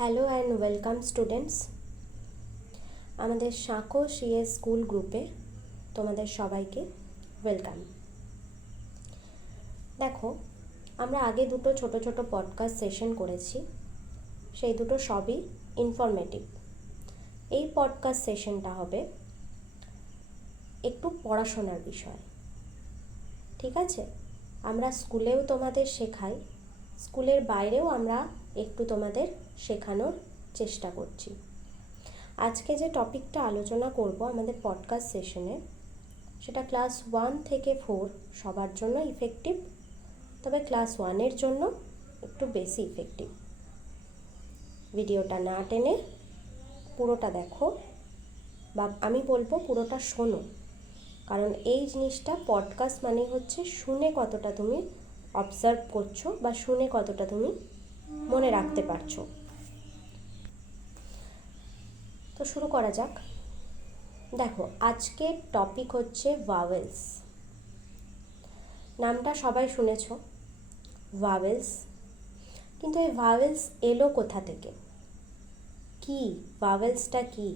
Hello and welcome students. আমাদের সাঁকো CS school গ্রুপে তোমাদের সবাইকে ওয়েলকাম। দেখো, আমরা আগে দুটো ছোট ছোট পডকাস্ট সেশন করেছি, সেই দুটো সবই ইনফরমেটিভ। এই পডকাস্ট সেশনটা হবে একটু পড়াশোনার বিষয়, ঠিক আছে? আমরা স্কুলেও তোমাদের শেখাই, স্কুলের বাইরেও আমরা একটু তোমাদের শেখানোর চেষ্টা করছি। আজকে যে টপিকটা আলোচনা করব আমাদের পডকাস্ট সেশনে, সেটা ক্লাস 1 থেকে 4 সবার জন্য ইফেক্টিভ, তবে ক্লাস 1-এর জন্য একটু বেশি ইফেক্টিভ। ভিডিওটা না টেনে পুরোটা দেখো, বা আমি বলবো পুরোটা শোনো, কারণ এই জিনিসটা পডকাস্ট মানে হচ্ছে শুনে কতটা তুমি অবজার্ভ করছো বা শুনে কতটা তুমি মনে রাখতে পারছো। তো শুরু করা যাক। দেখো, আজকের টপিক হচ্ছে ভাওয়েলস। নামটা সবাই শুনেছো, ভাওয়েলস। কিন্তু এই ভাওয়েলস এলো কোথা থেকে, কি ভাওয়েলসটা কি,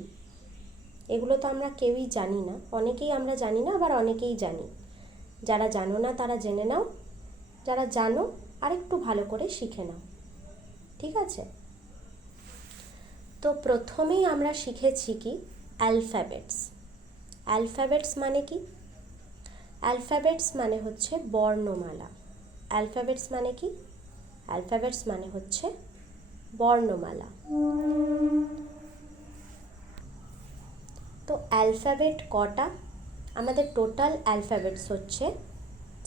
এগুলো তো আমরা কেউই জানি না। অনেকেই আমরা জানি না, আবার অনেকেই জানি। যারা জানো না তারা জেনে নাও, যারা জানো আরেকটু ভালো করে শিখে নাও, ঠিক আছে? তো প্রথমেই আমরা শিখেছি কি অ্যালফাবেটস। অ্যালফাবেটস মানে কি? অ্যালফাবেটস মানে হচ্ছে বর্ণমালা। অ্যালফাবেটস মানে কি? অ্যালফাবেটস মানে হচ্ছে বর্ণমালা। তো অ্যালফাবেট কটা? আমাদের টোটাল অ্যালফাবেটস হচ্ছে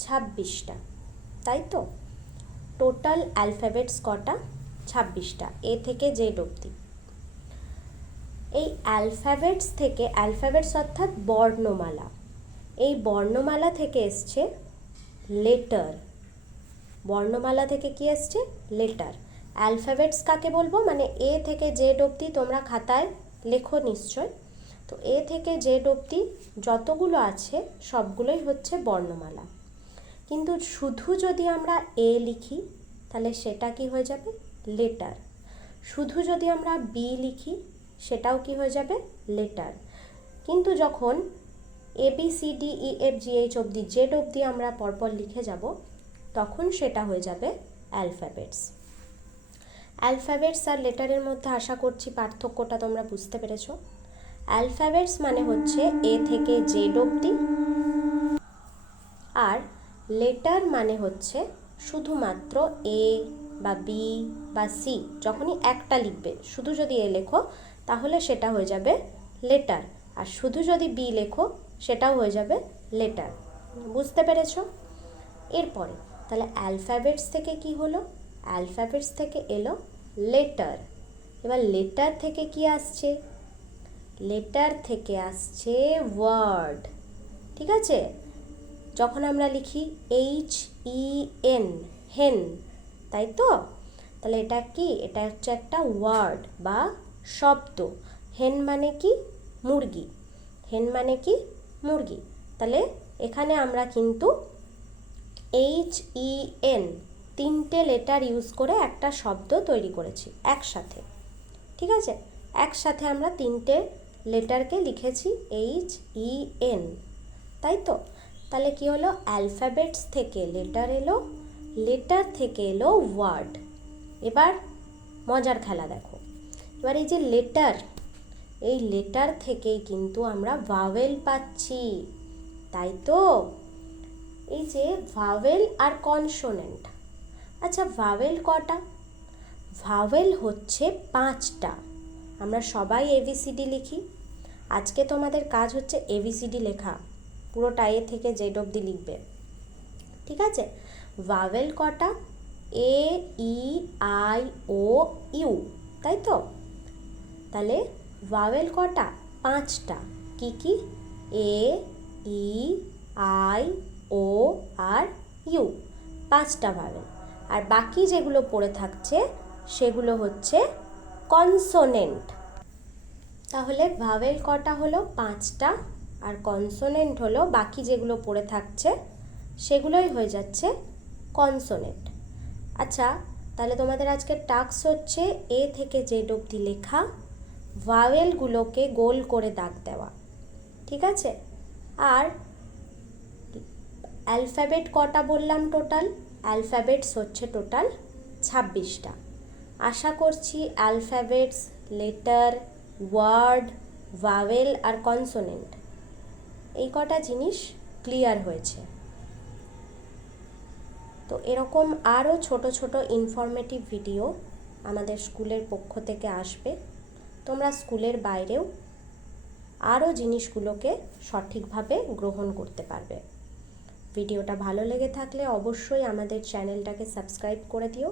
26টা, তাই তো? টোটাল অ্যালফাবেটস কটা? 26টা, এ থেকে জেড অবধি। এই অ্যালফাবেটস থেকে, অ্যালফাবেটস অর্থাৎ বর্ণমালা, এই বর্ণমালা থেকে এসছে লেটার। বর্ণমালা থেকে কি এসছে? লেটার। অ্যালফাবেটস কাকে বলবো? মানে এ থেকে জেড অবধি, তোমরা খাতায় লেখো নিশ্চয়। তো এ থেকে জেড অবধি যতগুলো আছে সবগুলোই হচ্ছে বর্ণমালা। কিন্তু শুধু যদি আমরা এ লিখি তাহলে সেটা কি হয়ে যাবে? লেটার। শুধু যদি আমরা বি লিখি সেটাও কি হয়ে যাবে? লেটার। কিন্তু যখন A B C D E F G H অবধি, জেড অবধি আমরা পরপর লিখে যাব, তখন সেটা হয়ে যাবে অ্যালফাবেটস। অ্যালফাবেটস আর লেটারের মধ্যে আশা করছি পার্থক্যটা তোমরা বুঝতে পেরেছো। অ্যালফাবেটস মানে হচ্ছে এ থেকে জেড অবধি, আর লেটার মানে হচ্ছে শুধুমাত্র এ বা বি বা সি, যখনই একটা লিখবে, শুধু যদি এ লেখো তাহলে সেটা হয়ে যাবে লেটার, আর শুধু যদি বি লেখো সেটাও হয়ে যাবে লেটার। বুঝতে পেরেছো? এরপরে তাহলে অ্যালফাবেটস থেকে কি হলো? অ্যালফাবেটস থেকে এলো লেটার। এবার লেটার থেকে কি আসছে? লেটার থেকে আসছে ওয়ার্ড, ঠিক আছে? যখন আমরা লিখি HEN, হেন, তাই তো? তাহলে এটা কি? এটা হচ্ছে একটা ওয়ার্ড বা শব্দ। হেন মানে কি? মুরগি। হেন মানে কি? মুরগি। তাহলে এখানে আমরা কিন্তু HEN তিনটে লেটার ইউজ করে একটা শব্দ তৈরি করেছি একসাথে, ঠিক আছে? একসাথে আমরা তিনটে লেটারকে লিখেছি HEN, তাই তো? তাহলে কি হলো? অ্যালফাবেটস থেকে লেটার এলো, লেটার থেকে এলো ওয়ার্ড। এবার মজার খেলা দেখো। এবার এই যে লেটার, এই লেটার থেকেই কিন্তু আমরা ভাওয়েল পাচ্ছি, তাই তো? এই যে ভাওয়েল আর কনসোনেন্ট। আচ্ছা, ভাওয়েল কটা? ভাওয়েল হচ্ছে 5টা। আমরা সবাই ABCD লিখি। আজকে তোমাদের কাজ হচ্ছে ABCD লেখা, পুরোটা এ থেকে জেড অবধি লিখবে, ঠিক আছে? ভাওয়েল কটা? A E I O U, তাই তো? তাহলে ভাওয়েল কটা? 5টা। কি কি? A E I O আর U, 5টা ভাওয়েল। আর বাকি যেগুলো পড়ে থাকছে সেগুলো হচ্ছে কনসোনেন্ট। তাহলে ভাওয়েল কটা হলো? 5টা, আর কনসোনেন্ট হলো বাকি যেগুলো পড়ে থাকছে সেগুলোই হয়ে যাচ্ছে কনসোনেন্ট। আচ্ছা, তাহলে তোমাদের আজকের টাস্ক হচ্ছে এ থেকে জেড অবধি লেখা, ভাওয়েলগুলোকে গোল করে দাগ দেওয়া, ঠিক আছে? আর অ্যালফাবেট কটা বললাম টোটাল? অ্যালফাবেটস হচ্ছে টোটাল 26টা। আশা করছি অ্যালফাবেটস, লেটার, ওয়ার্ড, ভাওয়েল আর কনসোনেন্ট এই কটা জিনিস ক্লিয়ার হয়েছে। তো এরকম আরও ছোট ছোট ইনফরমেটিভ ভিডিও আমাদের স্কুলের পক্ষ থেকে আসবে। তোমরা স্কুলের বাইরেও আরও জিনিসগুলোকে সঠিকভাবে গ্রহণ করতে পারবে। ভিডিওটা ভালো লেগে থাকলে অবশ্যই আমাদের চ্যানেলটাকে সাবস্ক্রাইব করে দিও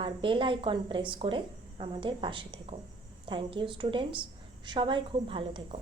আর বেল আইকন প্রেস করে আমাদের পাশে থেকো। থ্যাংক ইউ স্টুডেন্টস, সবাই খুব ভালো থেকো।